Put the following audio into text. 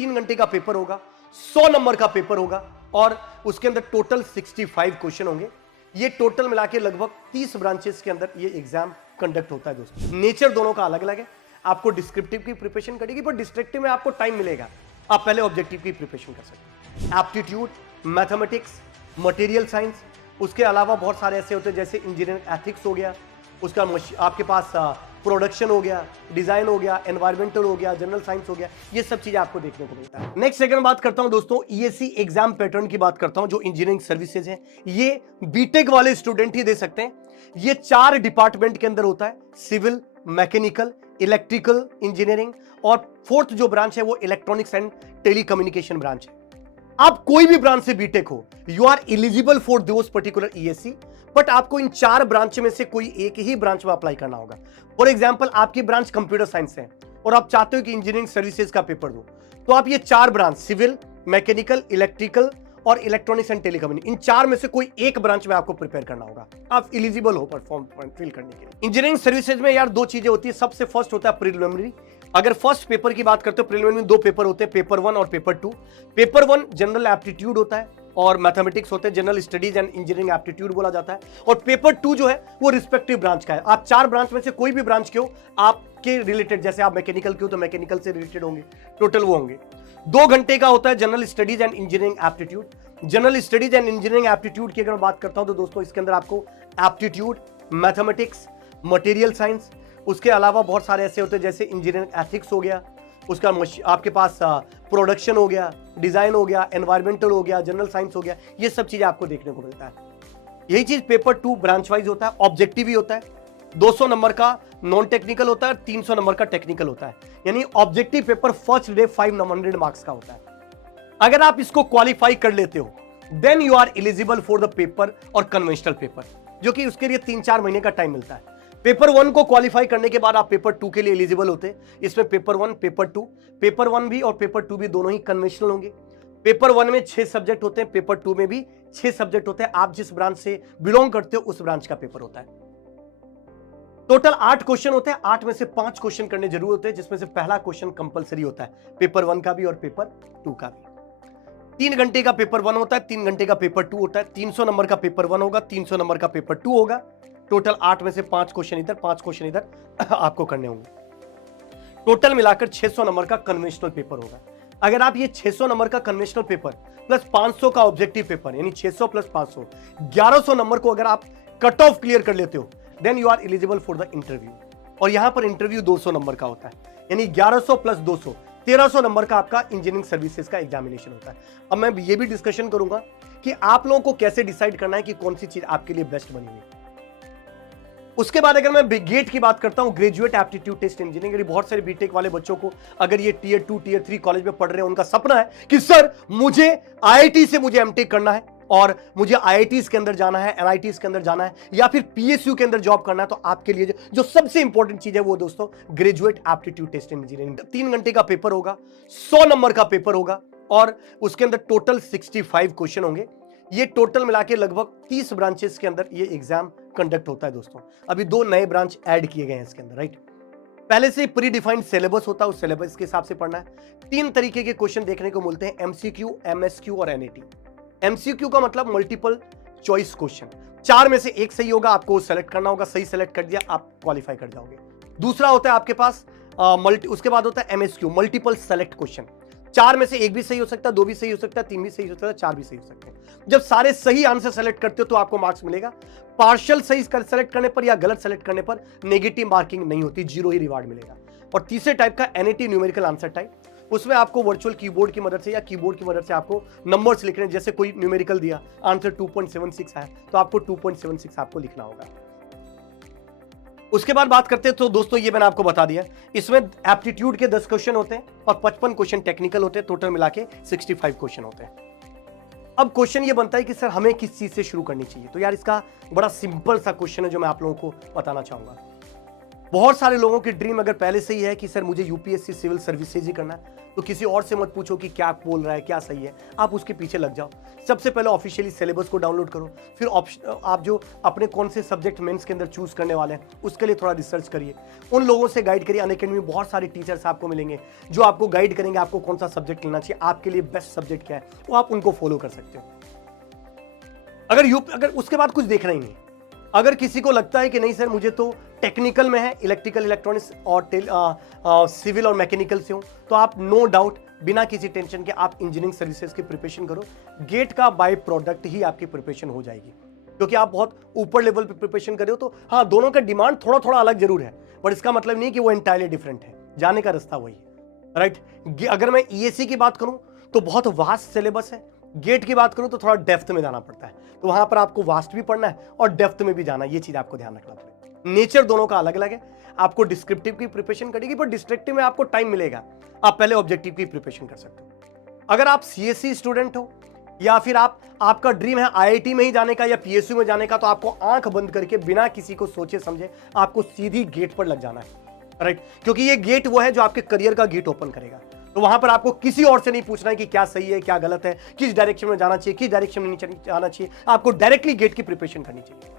3 घंटे का पेपर होगा, 100 नंबर का पेपर होगा और उसके अंदर टोटल 65 क्वेश्चन होंगे। ये टोटल मिला के लगभग 30 ब्रांचेस के अंदर ये एग्जाम कंडक्ट होता है दोस्तों। नेचर दोनों का अलग अलग है। आपको डिस्क्रिप्टिव की प्रिपरेशन करेगी, पर डिस्ट्रक्टिव में आपको टाइम मिलेगा, आप पहले ऑब्जेक्टिव की प्रिपरेशन कर सकते हैं। एप्टीट्यूड, मैथमेटिक्स, मटेरियल साइंस, उसके अलावा बहुत सारे ऐसे होते हैं जैसे इंजीनियरिंग एथिक्स हो गया, उसका आपके पास प्रोडक्शन हो गया, डिजाइन हो गया, एनवायरमेंटल हो गया, जनरल साइंस हो गया, ये सब चीजें आपको देखने को मिलता है। नेक्स्ट सेकंड बात करता हूं दोस्तों, ईएससी एग्जाम पैटर्न की बात करता हूं। जो इंजीनियरिंग सर्विसेज है ये बीटेक वाले स्टूडेंट ही दे सकते हैं। ये 4 डिपार्टमेंट के अंदर होता है, सिविल, मैकेनिकल, इलेक्ट्रिकल इंजीनियरिंग और 4th जो ब्रांच है वो इलेक्ट्रॉनिक्स एंड टेलीकम्युनिकेशन ब्रांच है। आप कोई भी ब्रांच से बीटेक हो, you are eligible for those particular ESC, but आपको इन 4 ब्रांच में से कोई एक ही ब्रांच में अप्लाई करना होगा। फॉर एग्जांपल, आपकी ब्रांच कंप्यूटर साइंस है और आप चाहते हो कि इंजीनियरिंग सर्विसेज का पेपर दो, तो आप ये 4 ब्रांच सिविल, मैकेनिकल, इलेक्ट्रिकल और इलेक्ट्रॉनिक्स एंड टेलीकम्युनिकेशन, इन 4 में से कोई एक ब्रांच में आपको प्रिपेयर करना होगा, आप एलिजिबल हो फॉर्म फिल करने के लिए। इंजीनियरिंग सर्विसेज में यार 2 चीजें होती है। सबसे फर्स्ट होता है प्रिलिमिनरी। अगर फर्स्ट पेपर की बात करते हो, प्रिलिमिनरी में 2 पेपर होते हैं, पेपर 1 और पेपर 2। पेपर 1 जनरल एप्टीट्यूड होता है और मैथमेटिक्स होते हैं, general studies and engineering aptitude बोला जाता है। और पेपर 2 जो है वो रिस्पेक्टिव ब्रांच का है। आप 4 ब्रांच में से कोई भी ब्रांच के हो, आपके रिलेटेड, जैसे आप मैकेनिकल के हो तो मैकेनिकल से रिलेटेड होंगे, टोटल वो होंगे। 2 घंटे का होता है general studies and engineering aptitude. General studies and engineering aptitude की अगर मैं बात करता हूं तो दोस्तों इसके अंदर आपको एप्टीट्यूड, मैथमेटिक्स, मटेरियल साइंस, उसके अलावा बहुत सारे ऐसे होते हैं जैसे इंजीनियरिंग एथिक्स हो गया, उसका आपके पास प्रोडक्शन हो गया, डिजाइन हो गया, एनवायरमेंटल हो गया, जनरल साइंस हो गया, ये सब चीजें आपको देखने को मिलता है। यही चीज पेपर 2 ब्रांच वाइज होता है, ऑब्जेक्टिव ही होता है। 200 नंबर का नॉन टेक्निकल होता है, 300 नंबर का टेक्निकल होता है। यानी objective paper first day 500 marks का होता है। अगर आप इसको क्वालिफाई कर लेते हो, then you are eligible for the paper और कन्वेंशनल पेपर, जो कि उसके लिए 3-4 महीने का टाइम मिलता है। पेपर 1 को क्वालिफाई करने के बाद आप पेपर 2 के लिए एलिजिबल होते हैं। इसमें पेपर 1, पेपर 2, पेपर 1 भी और पेपर 2 भी दोनों ही कन्वेंशनल होंगे। पेपर 1 में 6 सब्जेक्ट होते हैं, पेपर 2 में भी 6 सब्जेक्ट होते हैं। आप जिस ब्रांच से बिलोंग करते हो उस ब्रांच का पेपर होता है। टोटल 8 क्वेश्चन होते हैं, 8 में से 5 क्वेश्चन करने जरूर होते हैं, जिसमें से पहला क्वेश्चन कंपलसरी होता है, पेपर 1 का भी और पेपर 2 का भी। 3 घंटे का पेपर 1 होता है, 3 घंटे का पेपर 2 होता है। 300 नंबर का पेपर 1 होगा, 300 नंबर का पेपर 2 होगा। टोटल 8 में से 5 क्वेश्चन इधर, 5 क्वेश्चन इधर आपको करने होंगे। टोटल मिलाकर 600 नंबर का कन्वेंशनल पेपर होगा। अगर आप ये 600 नंबर का कन्वेंशनल पेपर प्लस 500 का ऑब्जेक्टिव पेपर, यानी 600 प्लस 500, 1100 नंबर को अगर आप कट ऑफ क्लियर कर लेते हो, then you are eligible for the interview. और यहां पर इंटरव्यू 200 नंबर का होता है, यानी 1100 प्लस 200, 1300 नंबर का आपका इंजीनियरिंग सर्विसेज का एग्जामिनेशन होता है। अब मैं ये भी डिस्कशन करूंगा कि आप लोगों को कैसे डिसाइड करना है कि कौन सी चीज आपके लिए बेस्ट बनी हुई। उसके बाद अगर मैं गेट की बात करता हूं, ग्रेजुएट एप्टीट्यूड टेस्ट इंजीनियरिंग, बहुत सारे बीटेक वाले बच्चों को, अगर ये टियर 2 टियर 3 कॉलेज में पढ़ रहे हैं, उनका सपना है कि सर मुझे आईआईटी से मुझे एमटेक करना है और मुझे आईआईटीज के अंदर जाना है, एनआईटीज के अंदर जाना है या फिर पीएसयू के अंदर जॉब करना है, तो आपके लिए जो सबसे इंपॉर्टेंट चीज है वो दोस्तों ग्रेजुएट एप्टीट्यूड टेस्ट इंजीनियरिंग। 3 घंटे का पेपर होगा, 100 नंबर का पेपर होगा और उसके अंदर टोटल 65 क्वेश्चन होंगे। ये टोटल मिला के लगभग 30 ब्रांचेस के अंदर ये एग्जाम कंडक्ट होता है दोस्तों। अभी 2 नए ब्रांच ऐड किए गए हैं इसके अंदर, राइट। पहले से प्री डिफाइंड सिलेबस होता है, उस सिलेबस के हिसाब से पढ़ना है। 3 तरीके के क्वेश्चन देखने को मिलते हैं, एमसीक्यू, एमएसक्यू और एनएटी। एमसीक्यू का मतलब मल्टीपल चॉइस क्वेश्चन, 4 में से एक सही होगा, आपको सेलेक्ट करना होगा, सही सेलेक्ट कर दिया आप क्वालिफाई कर जाओगे। दूसरा होता है आपके पास उसके बाद होता है एमएसक्यू, मल्टीपल सेलेक्ट क्वेश्चन, 4 में से एक भी सही हो सकता है, 2 भी सही हो सकता है, 3 भी सही हो सकता है, 4 भी सही हो सकते हैं। जब सारे सही आंसर सेलेक्ट करते हो तो आपको मार्क्स मिलेगा। पार्शियल सही सेलेक्ट करने पर या गलत सेलेक्ट करने पर नेगेटिव मार्किंग नहीं होती, 0 ही रिवार्ड मिलेगा। और तीसरे टाइप का एनएटी, न्यूमेरिकल आंसर टाइप, उसमें आपको वर्चुअल कीबोर्ड की मदद से या कीबोर्ड की मदद से आपको नंबर्स लिखने, जैसे कोई न्यूमेरिकल दिया, आंसर 2.76 है तो आपको 2.76 आपको लिखना होगा। उसके बाद बात करते हैं तो दोस्तों ये मैंने आपको बता दिया, इसमें एप्टीट्यूड के 10 क्वेश्चन होते हैं और 55 क्वेश्चन टेक्निकल होते हैं, टोटल मिला के 65 क्वेश्चन होते हैं। अब क्वेश्चन ये बनता है कि सर हमें किस चीज से शुरू करनी चाहिए, तो यार इसका बड़ा सिंपल सा क्वेश्चन है जो मैं आप लोगों को बताना चाहूंगा। बहुत सारे लोगों की ड्रीम अगर पहले से ही है कि सर मुझे यूपीएससी सिविल सर्विसेज ही करना है, तो किसी और से मत पूछो कि क्या बोल रहा है, क्या सही है, आप उसके पीछे लग जाओ। सबसे पहले ऑफिशियली सिलेबस को डाउनलोड करो, फिर आप जो अपने कौन से सब्जेक्ट मेंस के अंदर चूज करने वाले हैं उसके लिए थोड़ा रिसर्च करिए, उन लोगों से गाइड करिए। अनअकैडमी में बहुत सारे टीचर्स आपको मिलेंगे जो आपको गाइड करेंगे आपको कौन सा सब्जेक्ट लेना चाहिए, आपके लिए बेस्ट सब्जेक्ट क्या है, वो आप उनको फॉलो कर सकते हो। अगर उसके बाद कुछ देखना ही नहीं, अगर किसी को लगता है कि नहीं सर मुझे तो टेक्निकल में है, इलेक्ट्रिकल इलेक्ट्रॉनिक्स और सिविल और मैकेनिकल से हूं, तो आप नो डाउट बिना किसी टेंशन के आप इंजीनियरिंग सर्विसेज की प्रिपरेशन करो। गेट का बाय प्रोडक्ट ही आपकी प्रिपरेशन हो जाएगी, क्योंकि आप बहुत ऊपर लेवल पे प्रिपरेशन कर रहे हो। तो हाँ, दोनों का डिमांड थोड़ा थोड़ा अलग जरूर है, बट इसका मतलब नहीं कि वो एंटायरली डिफरेंट है, जाने का रास्ता वही है, राइट। अगर मैं ईएसी की बात करूं तो बहुत वास्ट सिलेबस है, गेट की बात करूं तो थोड़ा डेप्थ में जाना पड़ता है, तो वहां पर आपको वास्ट भी पढ़ना है और डेप्थ में भी जाना है, ये चीज आपको ध्यान रखना पड़ेगा। नेचर दोनों का अलग अलग है, आपको डिस्क्रिप्टिव की प्रिपरेशन करेगी, पर डिस्ट्रक्टिव में आपको टाइम मिलेगा, आप पहले ऑब्जेक्टिव की प्रिपरेशन कर सकते हो। अगर आप सीएससी स्टूडेंट हो या फिर आपका ड्रीम है आईआईटी में ही जाने का या पीएसयू में जाने का, तो आपको आंख बंद करके बिना किसी को सोचे समझे आपको सीधी गेट पर लग जाना है, राइट। क्योंकि ये गेट वो है जो आपके करियर का गेट ओपन करेगा। तो वहां पर आपको किसी और से नहीं पूछना है कि क्या सही है क्या गलत है, किस डायरेक्शन में जाना चाहिए, किस डायरेक्शन में नहीं जाना चाहिए, आपको डायरेक्टली गेट की प्रिपरेशन करनी चाहिए।